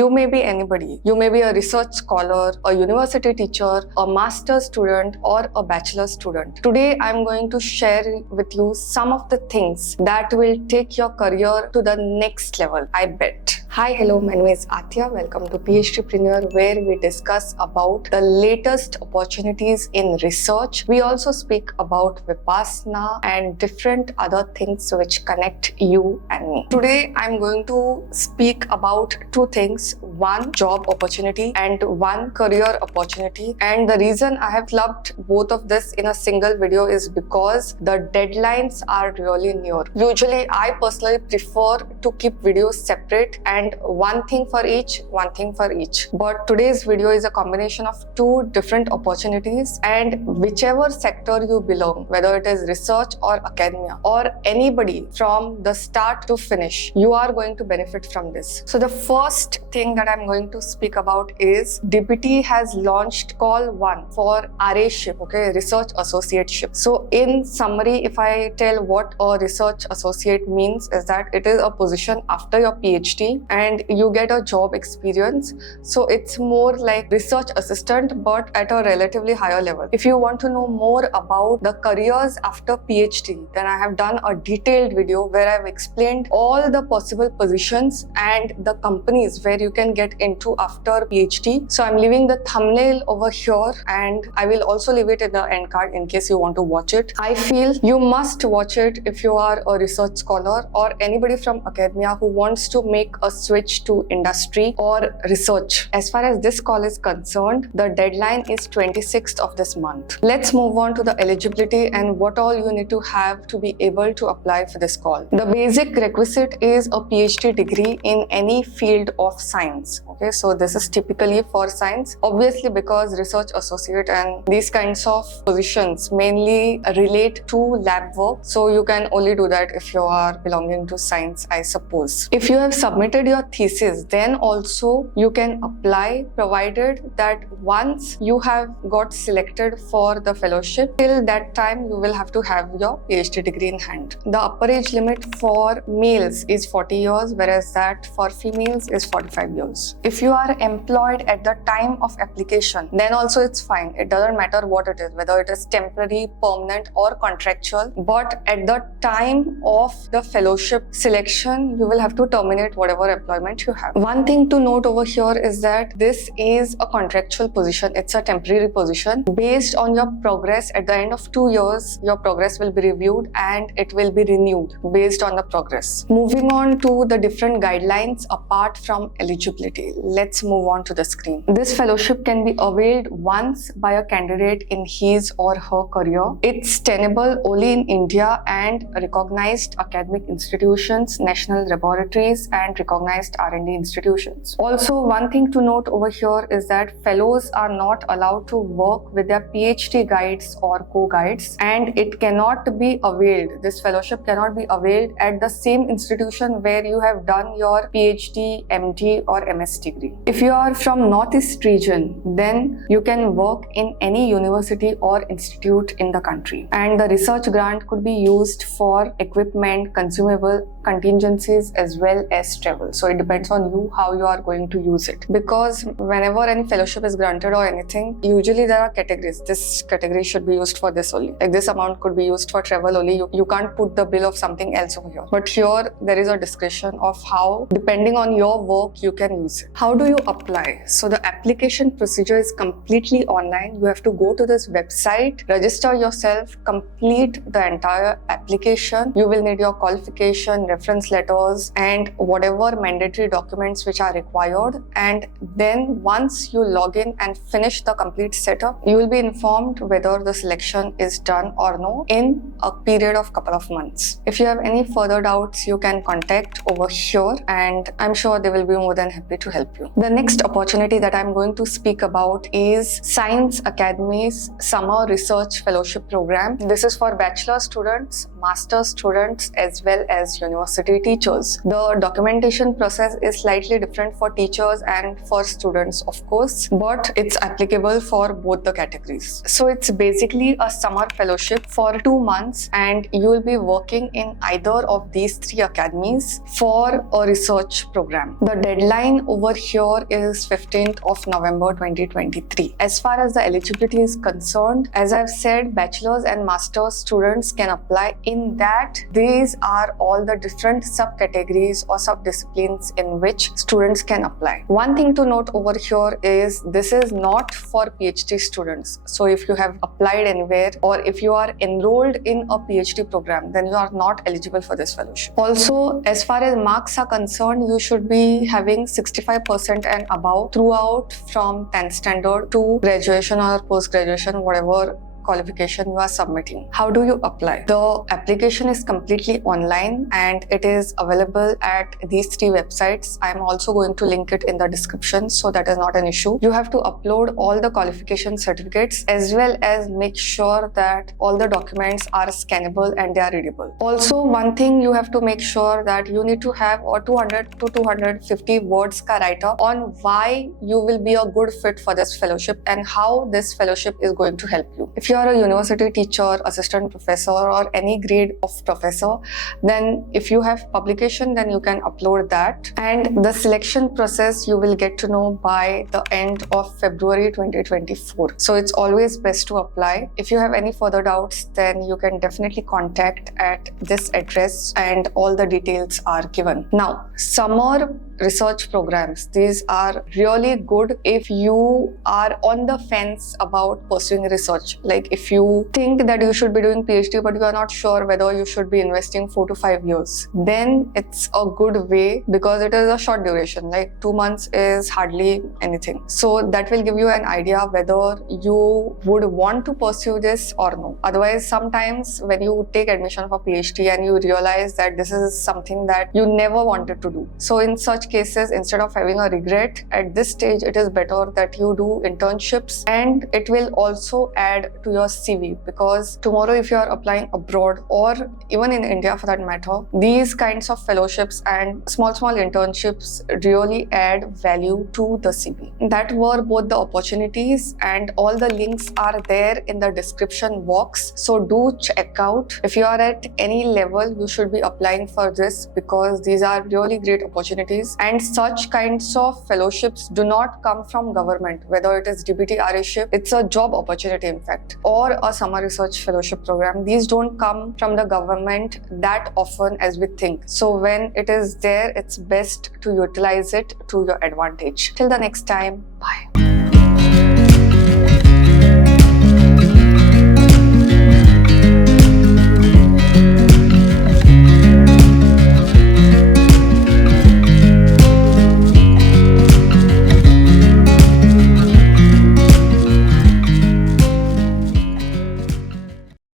You may be anybody. You may be a research scholar, a university teacher, a master's student, or a bachelor student. Today, I'm going to share with you some of the things that will take your career to the next level, I bet. Hi, hello, my name is Aatiya. Welcome to PhDpreneur, where we discuss about the latest opportunities in research. We also speak about Vipassana and different other things which connect you and me. Today, I'm going to speak about two things. One, job opportunity and one, career opportunity. And the reason I have clubbed both of this in a single video is because the deadlines are really near. Usually, I personally prefer to keep videos separate and one thing for each. But today's video is a combination of two different opportunities, and whichever sector you belong, whether it is research or academia or anybody from the start to finish, you are going to benefit from this. So the first thing that I'm going to speak about is DBT has launched Call 1 for RAship, okay, Research Associateship. So in summary, if I tell what a research associate means, is that it is a position after your PhD and you get a job experience. So it's more like research assistant but at a relatively higher level. If you want to know more about the careers after PhD, then I have done a detailed video where I've explained all the possible positions and the companies where you can get into after PhD. So I'm leaving the thumbnail over here and I will also leave it in the end card in case you want to watch it. I feel you must watch it if you are a research scholar or anybody from academia who wants to make a switch to industry or research. As far as this call is concerned, the deadline is 26th of this month. Let's move on to the eligibility and what all you need to have to be able to apply for this call. The basic requisite is a PhD degree in any field of science. Okay, so this is typically for science, obviously because research associate and these kinds of positions mainly relate to lab work. So you can only do that if you are belonging to science, I suppose. If you have submitted your thesis, then also you can apply, provided that once you have got selected for the fellowship, till that time you will have to have your PhD degree in hand. The upper age limit for males is 40 years, whereas that for females is 45 years. If you are employed at the time of application, then also it's fine. It doesn't matter what it is, whether it is temporary, permanent or contractual, but at the time of the fellowship selection, you will have to terminate whatever employment you have. One thing to note over here is that this is a contractual position. It's a temporary position. Based on your progress, at the end of 2 years, your progress will be reviewed and it will be renewed based on the progress. Moving on to the different guidelines apart from eligibility. Let's move on to the screen. This fellowship can be availed once by a candidate in his or her career. It's tenable only in India and recognized academic institutions, national laboratories and recognized R&D institutions. Also, one thing to note over here is that fellows are not allowed to work with their PhD guides or co-guides, and it cannot be availed. This fellowship cannot be availed at the same institution where you have done your PhD, MD or MS degree. If you are from Northeast region, then you can work in any university or institute in the country. And the research grant could be used for equipment, consumable, contingencies as well as travel. So it depends on you how you are going to use it. Because whenever any fellowship is granted or anything, usually there are categories. This category should be used for this only. Like this amount could be used for travel only. You can't put the bill of something else over here. But here there is a discretion of how, depending on your work, you can use it. How do you apply? So the application procedure is completely online. You have to go to this website, register yourself, complete the entire application. You will need your qualification, reference letters and whatever mandatory documents which are required. And then once you log in and finish the complete setup, you will be informed whether the selection is done or no in a period of couple of months. If you have any further doubts, you can contact over here and I'm sure they will be more than happy to help you. The next opportunity that I'm going to speak about is Science Academy's Summer Research Fellowship Program. This is for bachelor students, master students as well as university teachers. The documentation selection process is slightly different for teachers and for students, of course, but it's applicable for both the categories. So it's basically a summer fellowship for 2 months, and you will be working in either of these 3 academies for a research program. The deadline over here is 15th of November 2023. As far as the eligibility is concerned, as I've said, bachelor's and master's students can apply. In that, these are all the different subcategories or subdisciplines in which students can apply. One thing to note over here is this is not for PhD students. So if you have applied anywhere or if you are enrolled in a PhD program, then you are not eligible for this fellowship. Also, as far as marks are concerned, you should be having 65% and above throughout from 10th standard to graduation or post-graduation, whatever qualification you are submitting. How do you apply? The application is completely online and it is available at these 3 websites. I am also going to link it in the description, so that is not an issue. You have to upload all the qualification certificates as well as make sure that all the documents are scannable and they are readable. Also, one thing you have to make sure that you need to have a 200 to 250 words ka write-up on why you will be a good fit for this fellowship and how this fellowship is going to help you. If you are a university teacher, assistant professor, or any grade of professor, then if you have publication, then you can upload that. And the selection process you will get to know by the end of February 2024. So it's always best to apply. If you have any further doubts, then you can definitely contact at this address and all the details are given. Now, summer research programs, these are really good if you are on the fence about pursuing research. Like if you think that you should be doing PhD but you are not sure whether you should be investing 4 to 5 years, then it's a good way because it is a short duration, like 2 months is hardly anything. So that will give you an idea whether you would want to pursue this or no. Otherwise, sometimes when you take admission for PhD and you realize that this is something that you never wanted to do. So in such cases, instead of having a regret at this stage, it is better that you do internships, and it will also add to your CV, because tomorrow if you are applying abroad or even in India for that matter, these kinds of fellowships and small internships really add value to the CV. That were both the opportunities, and all the links are there in the description box. So do check out. If you are at any level, you should be applying for this because these are really great opportunities. And such kinds of fellowships do not come from government, whether it is DBT, RAship, it's a job opportunity in fact, or a summer research fellowship program. These don't come from the government that often as we think. So when it is there, it's best to utilize it to your advantage. Till the next time, bye.